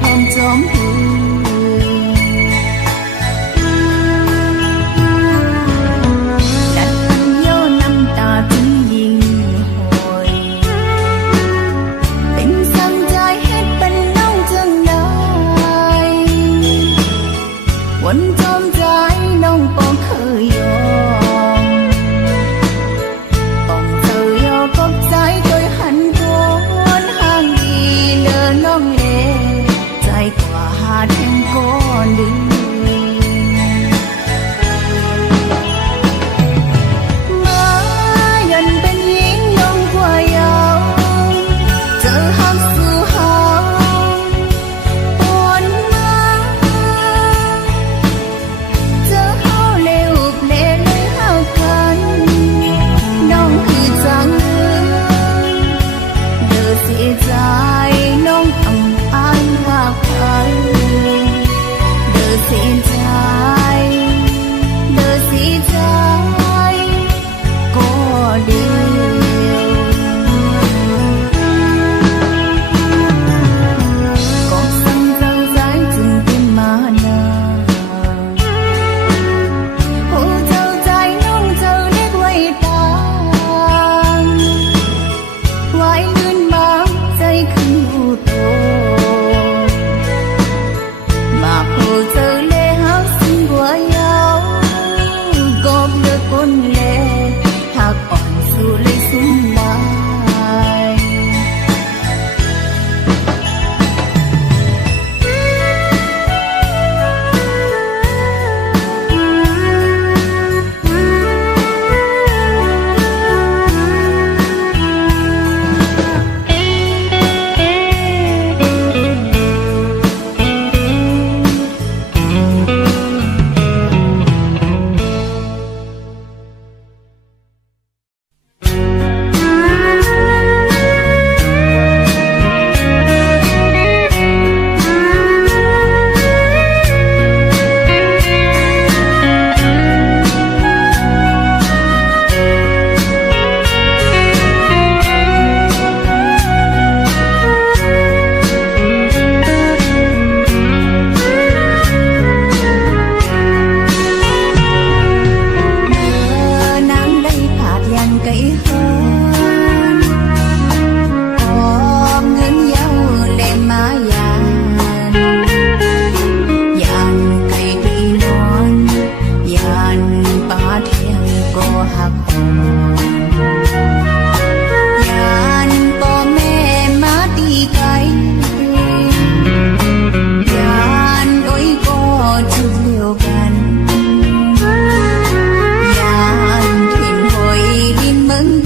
พร้อมจอมหูดัดพันโยน้ำตาถึงยิ่งหอยเป็นสั่งใจเฮ็ดเป็นน้องจังได้วันจอมใจน้องปองเคยยอมปองเธอยอกับใจโดยหันก้นห่างดีเดินน้องเลใจกว่าหาแทงก้อนดึงมายันเป็นหญิงน้องกว่าเยาเจอหักสู่หาปนมาเจอเฮาเลวเพลเลยเฮากันน้องคือจังเด้อเสียใจน้องอังอายหักใครเด้อเสียใจเด้อเสียใจก็เดียวก็สั่งเจ้าใจจึงเป็นมานาโอ้เจ้าใจน้องเจ้าเล็กไว้ตามไว้ลื่นบางใจขึ้นหูโตมาโอ้เจ้าเล่หาสิ่งหัวยาวกบเลือกคนเล่หากอ่อนสู่เลยสุ่มลาย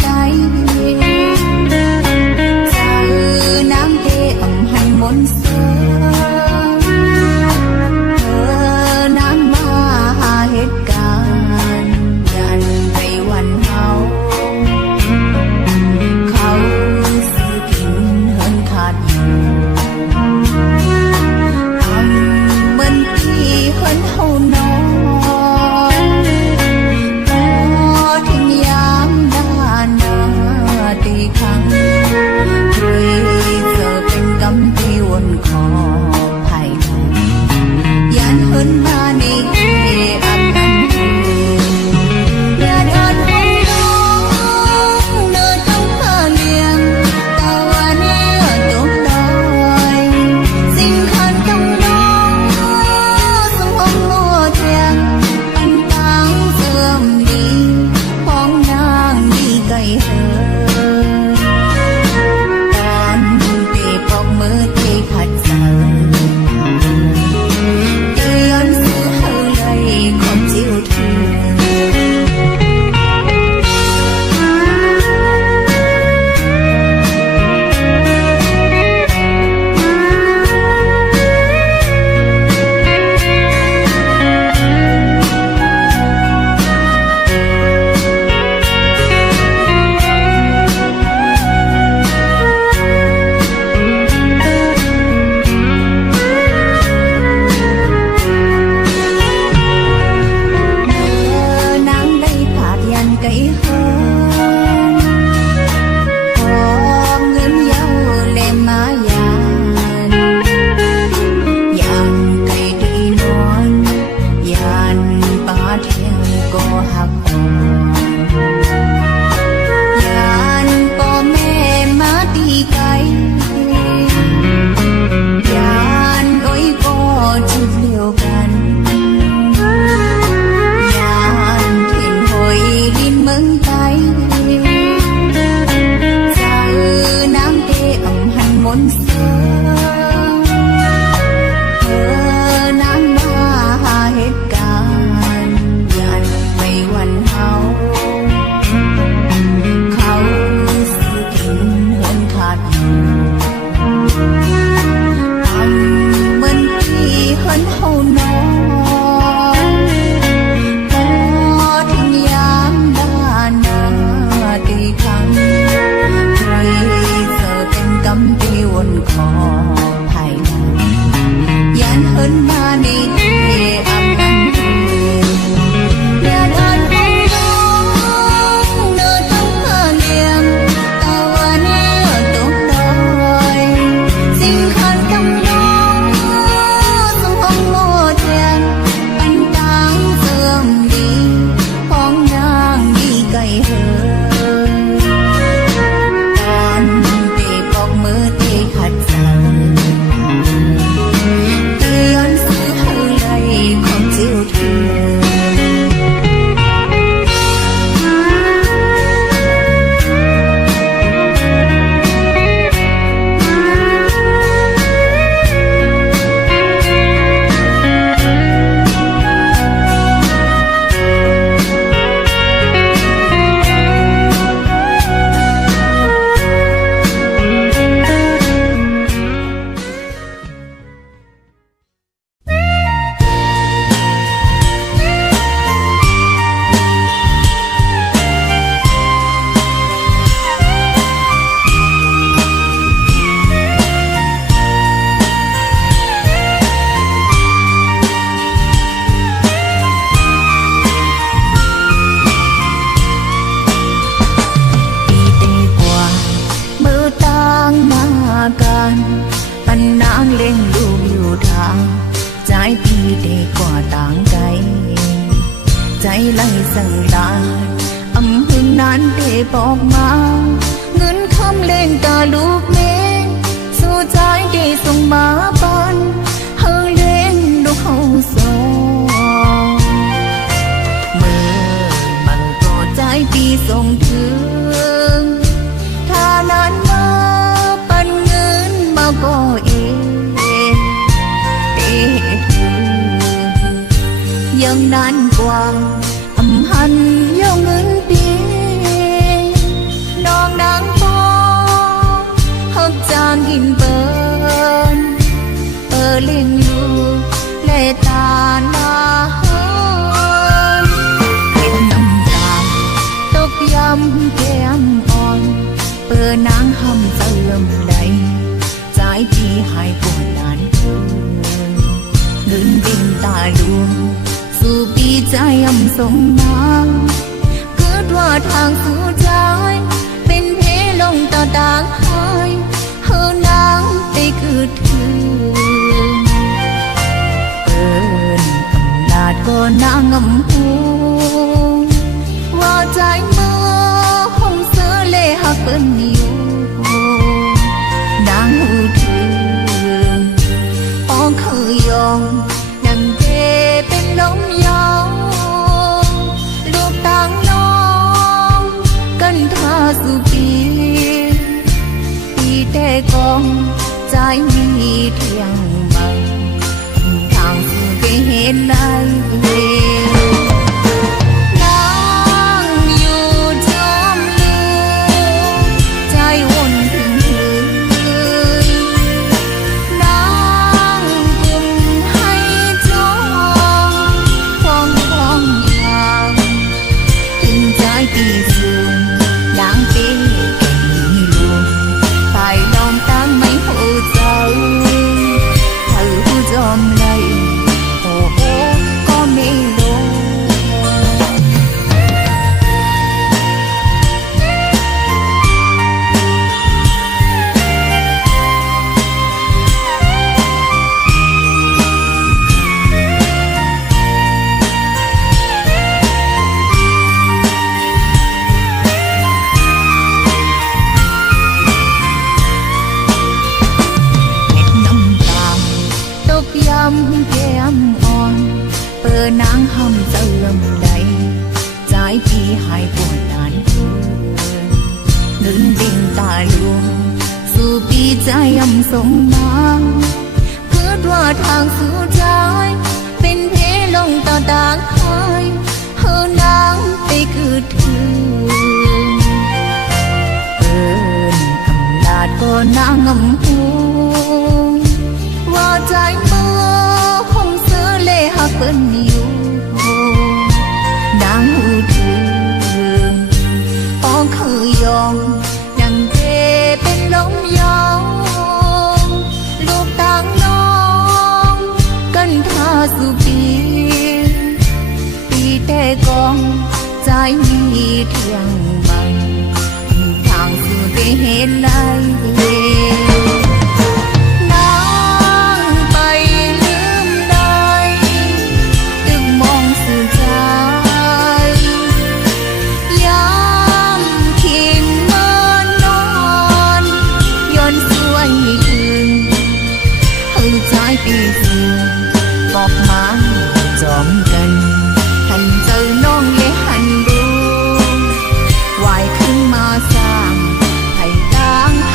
ใจ ไล่สั่งลาอำหึงนานเทปอกมาเงินคำเล่นตาลูกเมฆสู่ใจได้ส่งมาปันเฮาเล่นลูกเฮาสองเมื่อมันก็ใจปีส่งถึงถ้านานมาปันเงินมาก็เองเตะถึงยังนานกว่าอำหันยองเงินปีน้องนางปอหับจางกินเปิ้นเลี้ยงลูกและตาหน้าเฮินเห็นน้ำตาตกย้ำแก้มอ่อนนางหำเติมใดใจที่หายปวดนานเกินเงินบินตาลวงสู่ปีใจอำสงนางเกิดว่าทางสู่ใจเป็นเพลงต่อต่างหายเฮานางไปคือถึงอำนาจก็นางอำหูว่าใจเมื่อห้องเสือเล่หักเปิ้นอยู่นางหูถึงอ้องเคยยอมนังเทเป็นลมยาวลูกต่างน้องกันท่าสู่ปีแต่กองใจมีเที่ยงบังทางสู่ไปเห็นได้นางอยู่จอมลืมใจวนถึงนางกุมให้จองฟ้องอย่างถึงใจปีสูงนางเป็นจอมไล่โอ้โอ้ก็ไม่ลงย้ำแก้มอ่อนนางหำเติมใดใจพี่หายปวดนานเกินเงินบินตาลวงสู่ปีใจอำสงนางเกิดว่าทางสู่ใจเป็นเพลงต่อต่างหายเฮานางไปคือถึงอำนาจก็นางอำหูว่าใจเมื่อห้องเสือเล่หักเปิ้นอยู่นางหูถึงอ้องเคยยอมนังเทเป็นลมยาวลูกต่างน้องกันท่าสู่ปีแต่กองใจมีเที่ยงบังทางสู่ไปเห็นได้ปีสูงบอกมาจอมกันหันเจอน้องเลยหันดูวายขึ้นมาสร้างให้ต่างห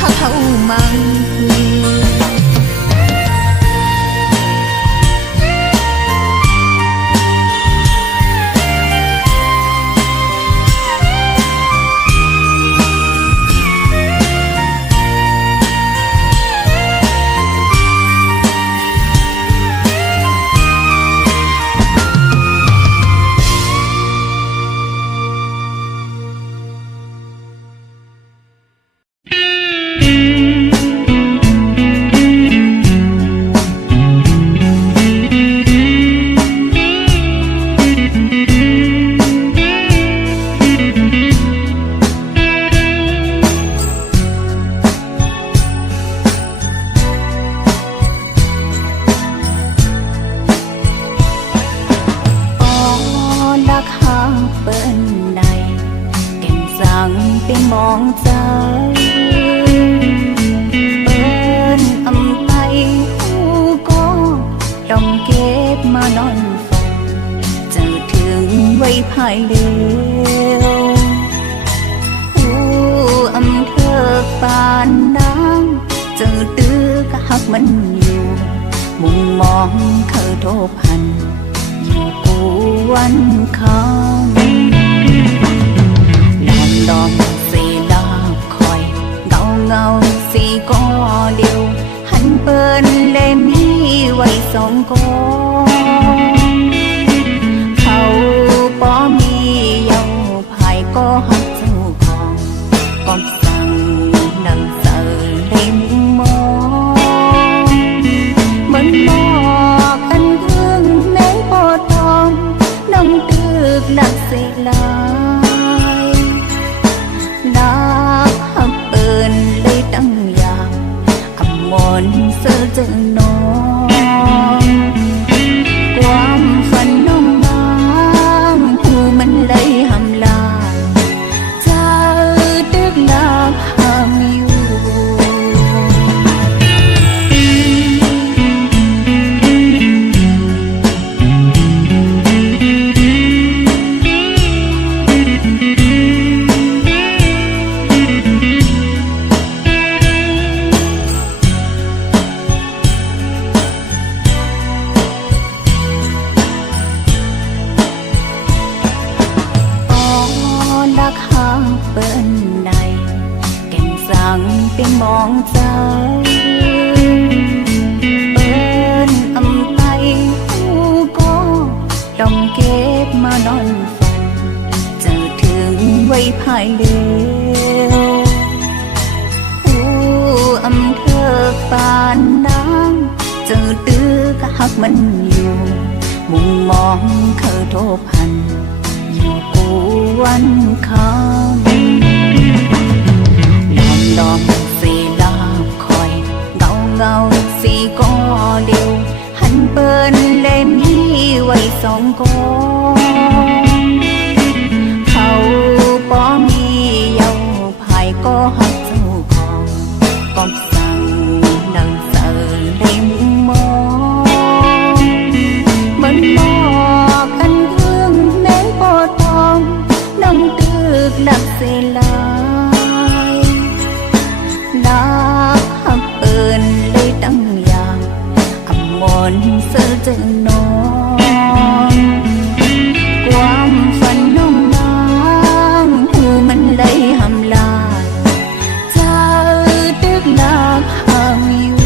ใจเอิ้นอำไปหูก็ต้องเก็บมานอนฝันเจอถึงไว้ภายเร็วหูอำเธอปานน้ำเจอตื้อกะหักมันอยู่มุมมองเคยโทบพันอยู่กูวันคำลองสีลาคอยเงาสีก็เดียวหันเปิ้นเลยมีไว้สองกองเขาป้อมีเยาภายก็หักเจ้าของก็สั่งนำเสอเลยมุมมองเหมือนหมอกอันพึ่งแมงปอทองน้องตึกหลักเสลานักหักเปินเลยตั้งอย่างอำมนเสือเจอน้องความฝันน้องบางหูมันเลยหำลายจะตึกหลักหามอยู่เปิ้นใดแก่มสั่งเป็นมองใจเปิ้นอำไปหูก็ต้องเก็บมานอนฝันเจอถึงไว้ภายเร็วหูอำเธอปานน้ำเจอตื้อกะหักมันอยู่มุมมองเคยโทบพันอยู่กูวันคำลองสีลาคอยเงาสีก็เดียวหันเปิ้นเลยมีไว้สองกองเขาป้อมีเยาภายก็หักเจ้าของก็สั่งนำเสอเลยมุมมองเหมือนหมอกอันพึ่งแมงปอทองน้องตึกหลักเสลานักหักเปินเลยตั้งอย่างอำมนเสือเจอน้องความฝันน้องบางหูมันเลยหำลายจะตึกหลักหามอยู่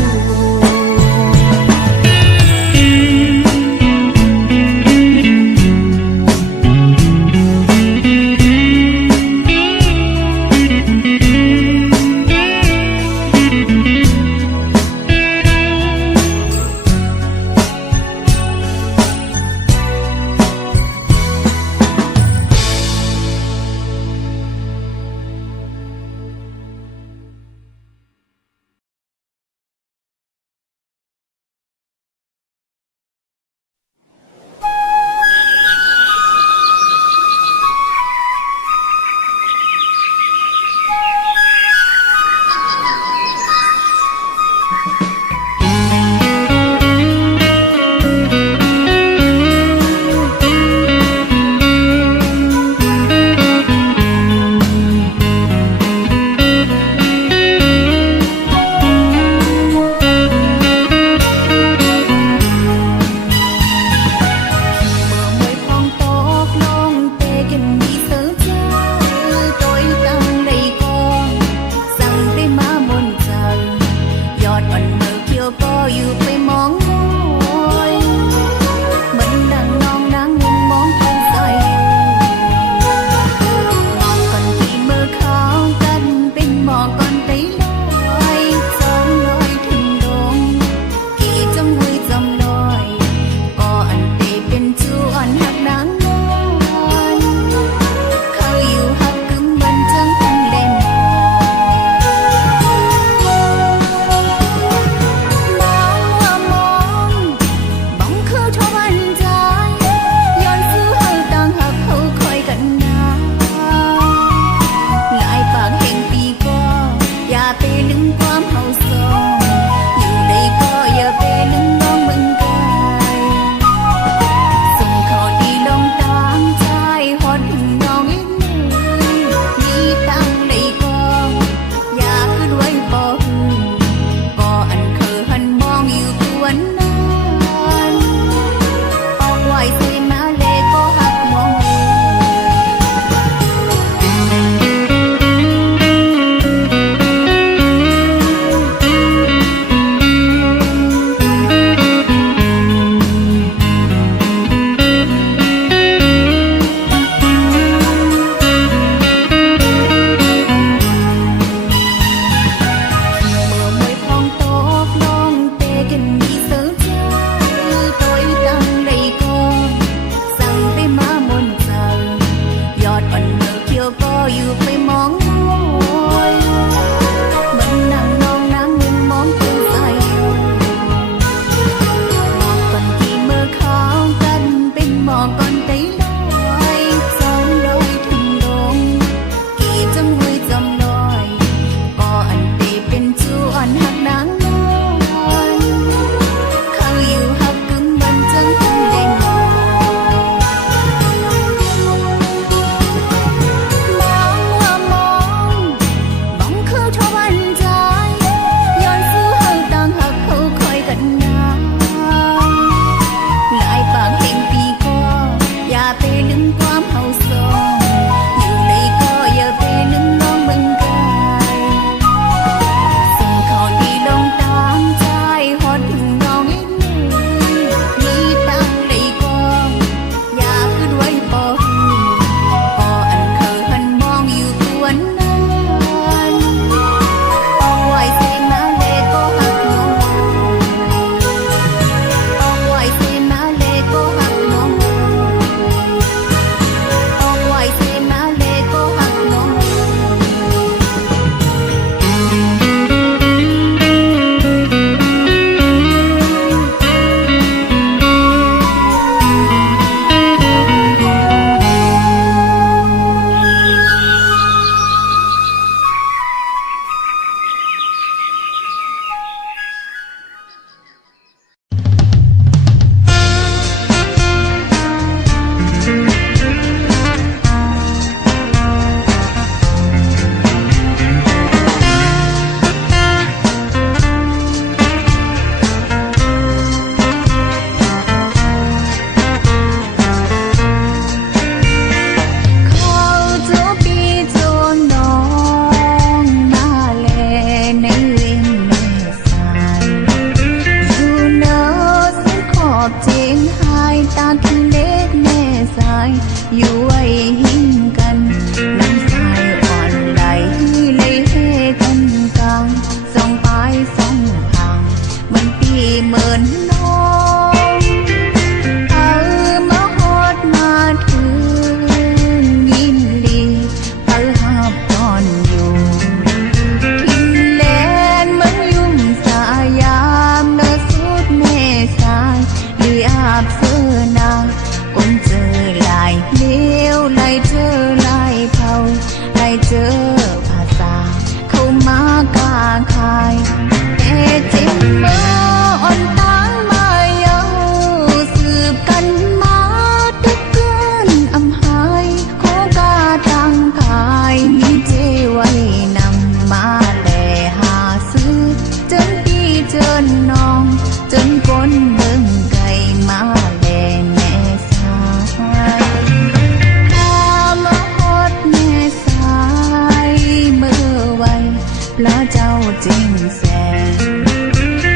พระเจ้าจริงแสน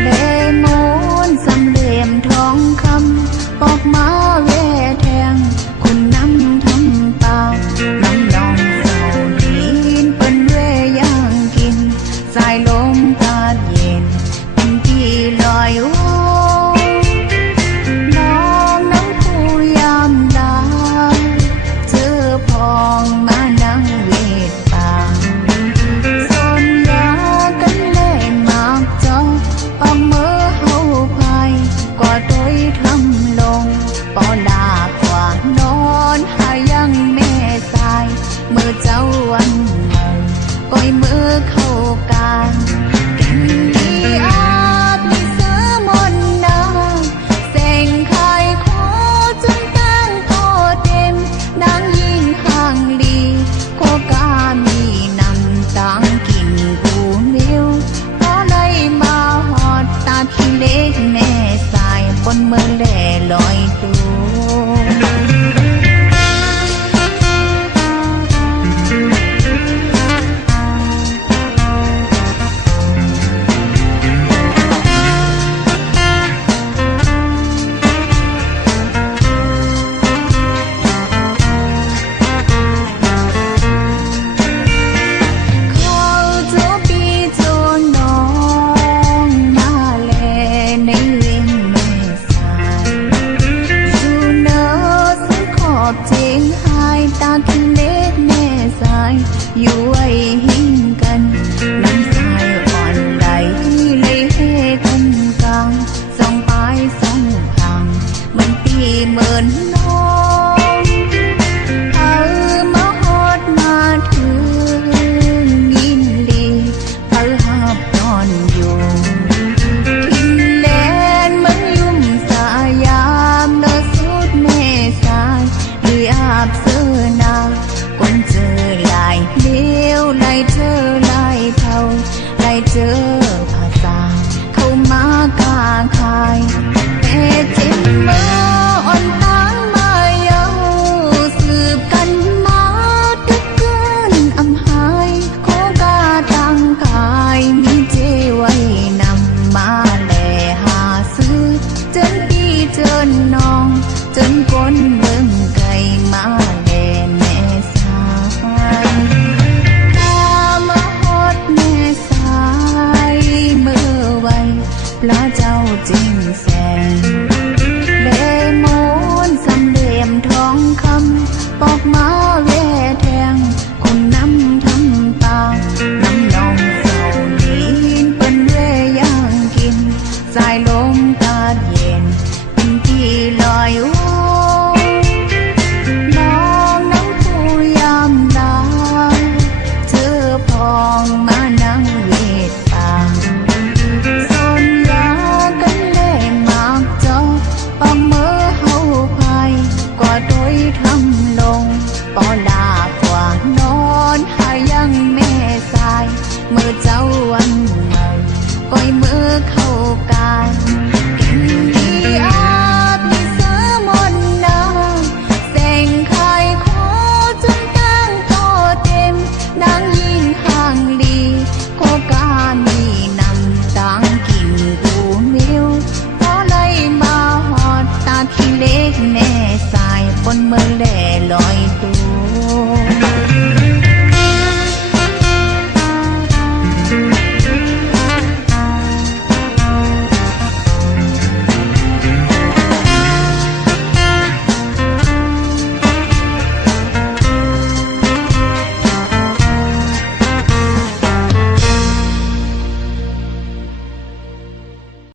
เลมนสำเหลี่ยมทองคำปอกมาเวแทงคุณน้ำทำปาน้องน้องเศร้าดินเปิ้นเวย่างกินสายลมตาเย็นเป็นที่ลอยโอ้น้องน้ำผู้ยามดาเจอพองมานั่งเวทปาสนยากันเล่นมากจอปองเมื่อเฮาพายกว่าโดยทำลงปอลากว่านอนหายังแม่สายเมื่อเจ้าวันเมื่อก้อยมือเข้ากันกันดีอาบมีเสือมนนาเสียงไข่ขอจนตั้งโตเต็มดังยิ่งห่างลีโคกามีนำตังกินกูนิ้วเพราะเลยมาหอดตาขี้เล็กแม่สายบนมือแหล่ลอยตัวเจงหายตาคิเล็กแน่สายอยู่ไว้หิ้งกันน้ำสายอ่อนไหลเลยเฮกันกลางสองปลายสองทางเหมือนปีเหมือนน้องมาฮอดมาถึงยินลีหับนอนอยู่ทินแลนเหมือนยุ่มสายามเลิศสุดแม่สายอาบเสื้อนาคนเจอลายเลี้ยวลายเจอลายเทาลายเจอภาษาเข้ามากาคาย